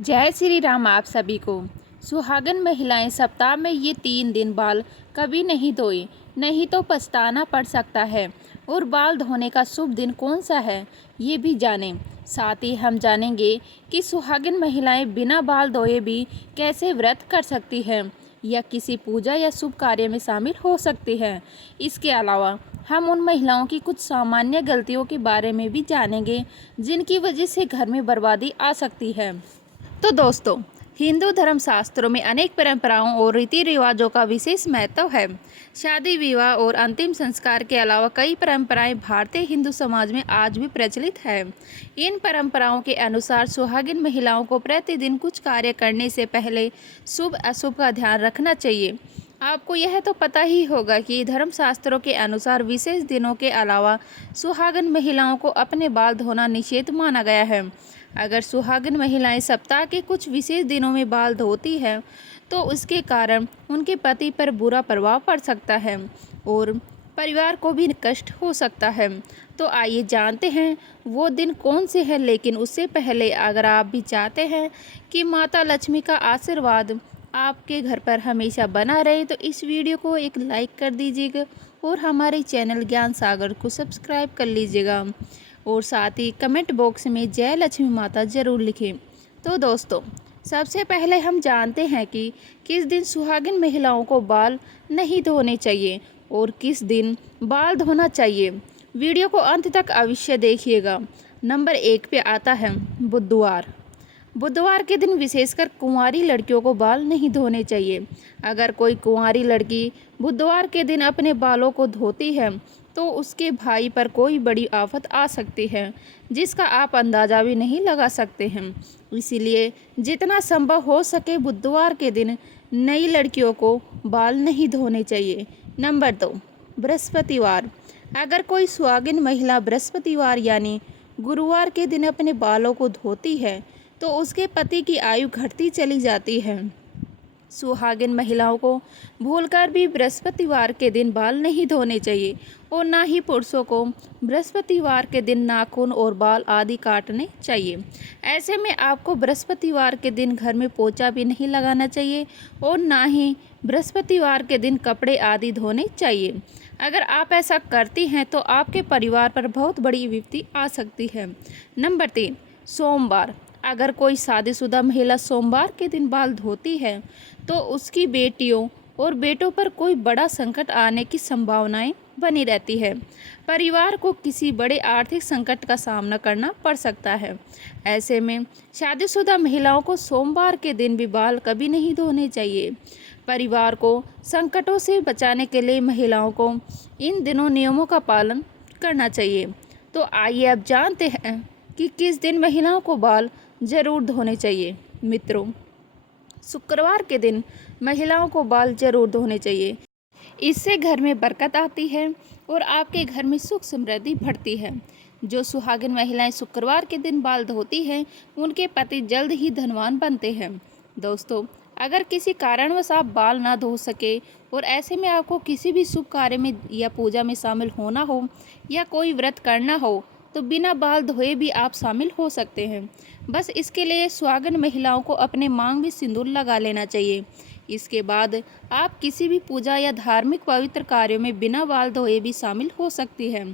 जय श्री राम। आप सभी को सुहागन महिलाएं सप्ताह में ये 3 दिन बाल कभी नहीं धोए, नहीं तो पछताना पड़ सकता है। और बाल धोने का शुभ दिन कौन सा है ये भी जानें। साथ ही हम जानेंगे कि सुहागन महिलाएं बिना बाल धोए भी कैसे व्रत कर सकती हैं या किसी पूजा या शुभ कार्य में शामिल हो सकती हैं। इसके अलावा हम उन महिलाओं की कुछ सामान्य गलतियों के बारे में भी जानेंगे जिनकी वजह से घर में बर्बादी आ सकती है। तो दोस्तों, हिंदू धर्म शास्त्रों में अनेक परंपराओं और रीति रिवाजों का विशेष महत्व है। शादी, विवाह और अंतिम संस्कार के अलावा कई परंपराएं भारतीय हिंदू समाज में आज भी प्रचलित है। इन परंपराओं के अनुसार सुहागिन महिलाओं को प्रतिदिन कुछ कार्य करने से पहले शुभ अशुभ का ध्यान रखना चाहिए। आपको यह तो पता ही होगा कि धर्मशास्त्रों के अनुसार विशेष दिनों के अलावा सुहागन महिलाओं को अपने बाल धोना निषेध माना गया है। अगर सुहागन महिलाएं सप्ताह के कुछ विशेष दिनों में बाल धोती हैं तो उसके कारण उनके पति पर बुरा प्रभाव पड़ सकता है और परिवार को भी कष्ट हो सकता है। तो आइए जानते हैं वो दिन कौन से हैं। लेकिन उससे पहले अगर आप भी चाहते हैं कि माता लक्ष्मी का आशीर्वाद आपके घर पर हमेशा बना रहे तो इस वीडियो को एक लाइक कर दीजिएगा और हमारे चैनल ज्ञान सागर को सब्सक्राइब कर लीजिएगा और साथ ही कमेंट बॉक्स में जय लक्ष्मी माता ज़रूर लिखें। तो दोस्तों, सबसे पहले हम जानते हैं कि किस दिन सुहागिन महिलाओं को बाल नहीं धोने चाहिए और किस दिन बाल धोना चाहिए। वीडियो को अंत तक अवश्य देखिएगा। नंबर 1 पे आता है बुधवार। बुधवार के दिन विशेषकर कुंवारी लड़कियों को बाल नहीं धोने चाहिए। अगर कोई कुंवारी लड़की बुधवार के दिन अपने बालों को धोती है तो उसके भाई पर कोई बड़ी आफत आ सकती है जिसका आप अंदाज़ा भी नहीं लगा सकते हैं। इसीलिए जितना संभव हो सके बुधवार के दिन नई लड़कियों को बाल नहीं धोने चाहिए। नंबर 2, बृहस्पतिवार। अगर कोई सुहागिन महिला बृहस्पतिवार यानी गुरुवार के दिन अपने बालों को धोती है तो उसके पति की आयु घटती चली जाती है। सुहागिन महिलाओं को भूलकर भी बृहस्पतिवार के दिन बाल नहीं धोने चाहिए और ना ही पुरुषों को बृहस्पतिवार के दिन नाखून और बाल आदि काटने चाहिए। ऐसे में आपको बृहस्पतिवार के दिन घर में पोछा भी नहीं लगाना चाहिए और ना ही बृहस्पतिवार के दिन कपड़े आदि धोने चाहिए। अगर आप ऐसा करती हैं तो आपके परिवार पर बहुत बड़ी विपत्ति आ सकती है। नंबर 3, सोमवार। अगर कोई शादीशुदा महिला सोमवार के दिन बाल धोती है तो उसकी बेटियों और बेटों पर कोई बड़ा संकट आने की संभावनाएं बनी रहती है। परिवार को किसी बड़े आर्थिक संकट का सामना करना पड़ सकता है। ऐसे में शादीशुदा महिलाओं को सोमवार के दिन भी बाल कभी नहीं धोने चाहिए। परिवार को संकटों से बचाने के लिए महिलाओं को इन दिनों नियमों का पालन करना चाहिए। तो आइए अब जानते हैं कि किस दिन महिलाओं को बाल ज़रूर धोने चाहिए। मित्रों, शुक्रवार के दिन महिलाओं को बाल जरूर धोने चाहिए। इससे घर में बरकत आती है और आपके घर में सुख समृद्धि बढ़ती है। जो सुहागिन महिलाएं शुक्रवार के दिन बाल धोती हैं उनके पति जल्द ही धनवान बनते हैं। दोस्तों, अगर किसी कारणवश आप बाल ना धो सके और ऐसे में आपको किसी भी शुभ कार्य में या पूजा में शामिल होना हो या कोई व्रत करना हो तो बिना बाल धोए भी आप शामिल हो सकते हैं। बस इसके लिए सुहागन महिलाओं को अपने मांग में सिंदूर लगा लेना चाहिए। इसके बाद आप किसी भी पूजा या धार्मिक पवित्र कार्यों में बिना बाल धोए भी शामिल हो सकती हैं।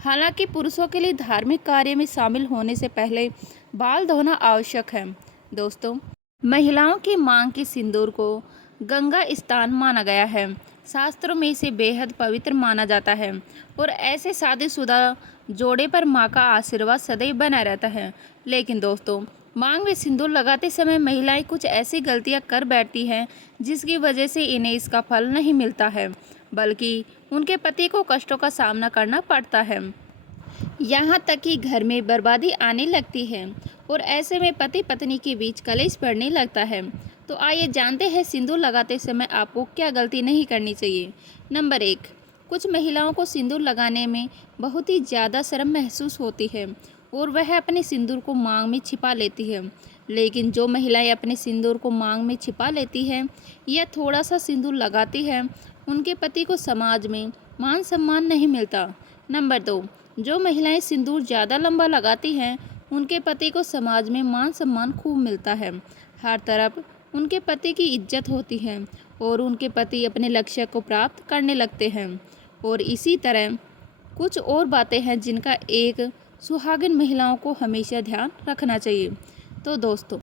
हालांकि पुरुषों के लिए धार्मिक कार्य में शामिल होने से पहले बाल धोना आवश्यक है। दोस्तों, महिलाओं की मांग के सिंदूर को गंगा स्नान माना गया है। शास्त्रों में इसे बेहद पवित्र माना जाता है और ऐसे शादीशुदा जोड़े पर माँ का आशीर्वाद सदैव बना रहता है। लेकिन दोस्तों, मांग में सिंदूर लगाते समय महिलाएं कुछ ऐसी गलतियां कर बैठती हैं जिसकी वजह से इन्हें इसका फल नहीं मिलता है, बल्कि उनके पति को कष्टों का सामना करना पड़ता है। यहाँ तक कि घर में बर्बादी आने लगती है और ऐसे में पति पत्नी के बीच कलेश बढ़ने लगता है। तो आइए जानते हैं सिंदूर लगाते समय आपको क्या गलती नहीं करनी चाहिए। नंबर 1, कुछ महिलाओं को सिंदूर लगाने में बहुत ही ज़्यादा शर्म महसूस होती है और वह अपने सिंदूर को मांग में छिपा लेती है। लेकिन जो महिलाएं अपने सिंदूर को मांग में छिपा लेती हैं या थोड़ा सा सिंदूर लगाती हैं उनके पति को समाज में मान सम्मान नहीं मिलता। नंबर 2, जो महिलाएं सिंदूर ज़्यादा लंबा लगाती हैं उनके पति को समाज में मान सम्मान खूब मिलता है। हर तरफ उनके पति की इज्जत होती है और उनके पति अपने लक्ष्य को प्राप्त करने लगते हैं। और इसी तरह कुछ और बातें हैं जिनका एक सुहागिन महिलाओं को हमेशा ध्यान रखना चाहिए। तो दोस्तों,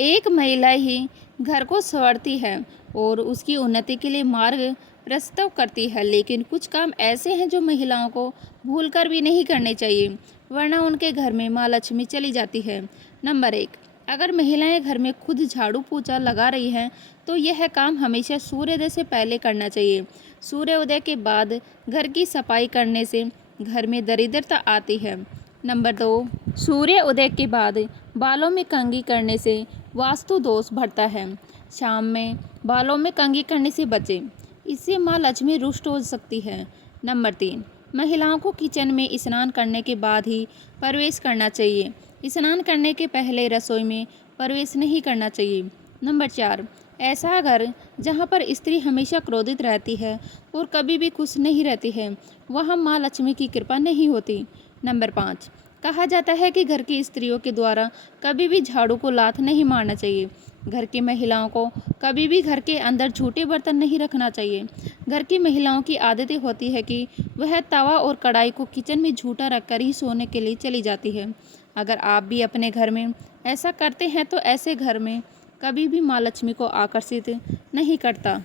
एक महिला ही घर को संवारती है और उसकी उन्नति के लिए मार्ग प्रस्तुत करती है, लेकिन कुछ काम ऐसे हैं जो महिलाओं को भूलकर भी नहीं करने चाहिए, वरना उनके घर में माँ लक्ष्मी चली जाती है। नंबर 1, अगर महिलाएं घर में खुद झाड़ू पोछा लगा रही हैं तो यह काम हमेशा सूर्योदय से पहले करना चाहिए। सूर्योदय के बाद घर की सफाई करने से घर में दरिद्रता आती है। नंबर 2, सूर्य उदय के बाद बालों में कंघी करने से वास्तु दोष बढ़ता है। शाम में बालों में कंघी करने से बचें, इससे माँ लक्ष्मी रुष्ट हो सकती है। नंबर 3, महिलाओं को किचन में स्नान करने के बाद ही प्रवेश करना चाहिए। स्नान करने के पहले रसोई में प्रवेश नहीं करना चाहिए। नंबर 4, ऐसा घर जहाँ पर स्त्री हमेशा क्रोधित रहती है और कभी भी खुश नहीं रहती है, वहाँ माँ लक्ष्मी की कृपा नहीं होती। नंबर 5, कहा जाता है कि घर की स्त्रियों के द्वारा कभी भी झाड़ू को लात नहीं मारना चाहिए। घर की महिलाओं को कभी भी घर के अंदर झूठे बर्तन नहीं रखना चाहिए। घर की महिलाओं की आदतें होती है कि वह तवा और कढ़ाई को किचन में झूठा रखकर ही सोने के लिए चली जाती है। अगर आप भी अपने घर में ऐसा करते हैं तो ऐसे घर में कभी भी माँ लक्ष्मी को आकर्षित नहीं करता।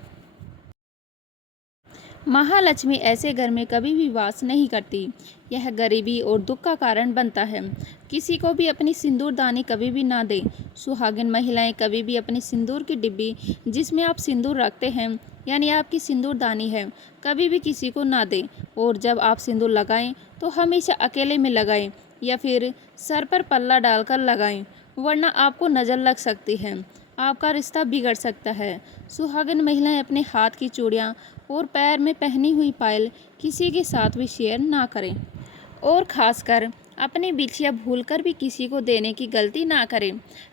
महालक्ष्मी ऐसे घर में कभी भी वास नहीं करती। यह गरीबी और दुख का कारण बनता है। किसी को भी अपनी सिंदूरदानी कभी भी ना दें। सुहागिन महिलाएं कभी भी अपनी सिंदूर की डिब्बी जिसमें आप सिंदूर रखते हैं, यानी आपकी सिंदूरदानी है, कभी भी किसी को ना दें। और जब आप सिंदूर लगाएं तो हमेशा अकेले में लगाएं या फिर सर पर पल्ला डालकर लगाएं, वरना आपको नज़र लग सकती है, आपका रिश्ता बिगड़ सकता है। सुहागिन महिलाएं अपने हाथ की चूड़ियाँ और पैर में पहनी हुई पायल किसी के साथ भी शेयर ना करें और ख़ासकर अपनी बिछिया भूलकर भी किसी को देने की गलती ना करें।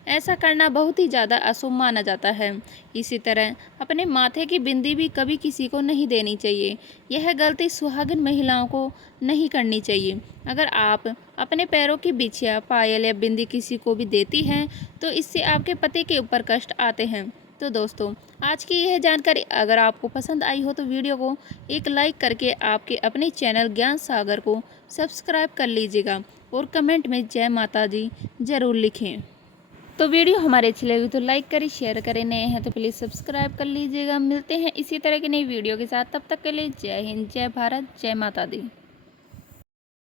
ऐसा करना बहुत ही ज़्यादा अशुभ माना जाता है। इसी तरह अपने माथे की बिंदी भी कभी किसी को नहीं देनी चाहिए। यह गलती सुहागिन महिलाओं को नहीं करनी चाहिए। अगर आप अपने पैरों की बिछिया, पायल या बिंदी किसी को भी देती हैं तो इससे आपके पति के ऊपर कष्ट आते हैं। तो दोस्तों, आज की यह जानकारी अगर आपको पसंद आई हो तो वीडियो को एक लाइक करके आपके अपने चैनल ज्ञान सागर को सब्सक्राइब कर लीजिएगा और कमेंट में जय माता दी ज़रूर लिखें। तो वीडियो हमारे अच्छी लगी तो लाइक करें, शेयर करें, नए हैं तो प्लीज़ सब्सक्राइब कर लीजिएगा। मिलते हैं इसी तरह की नई वीडियो के साथ, तब तक के लिए जय हिंद, जय भारत, जय माता दी।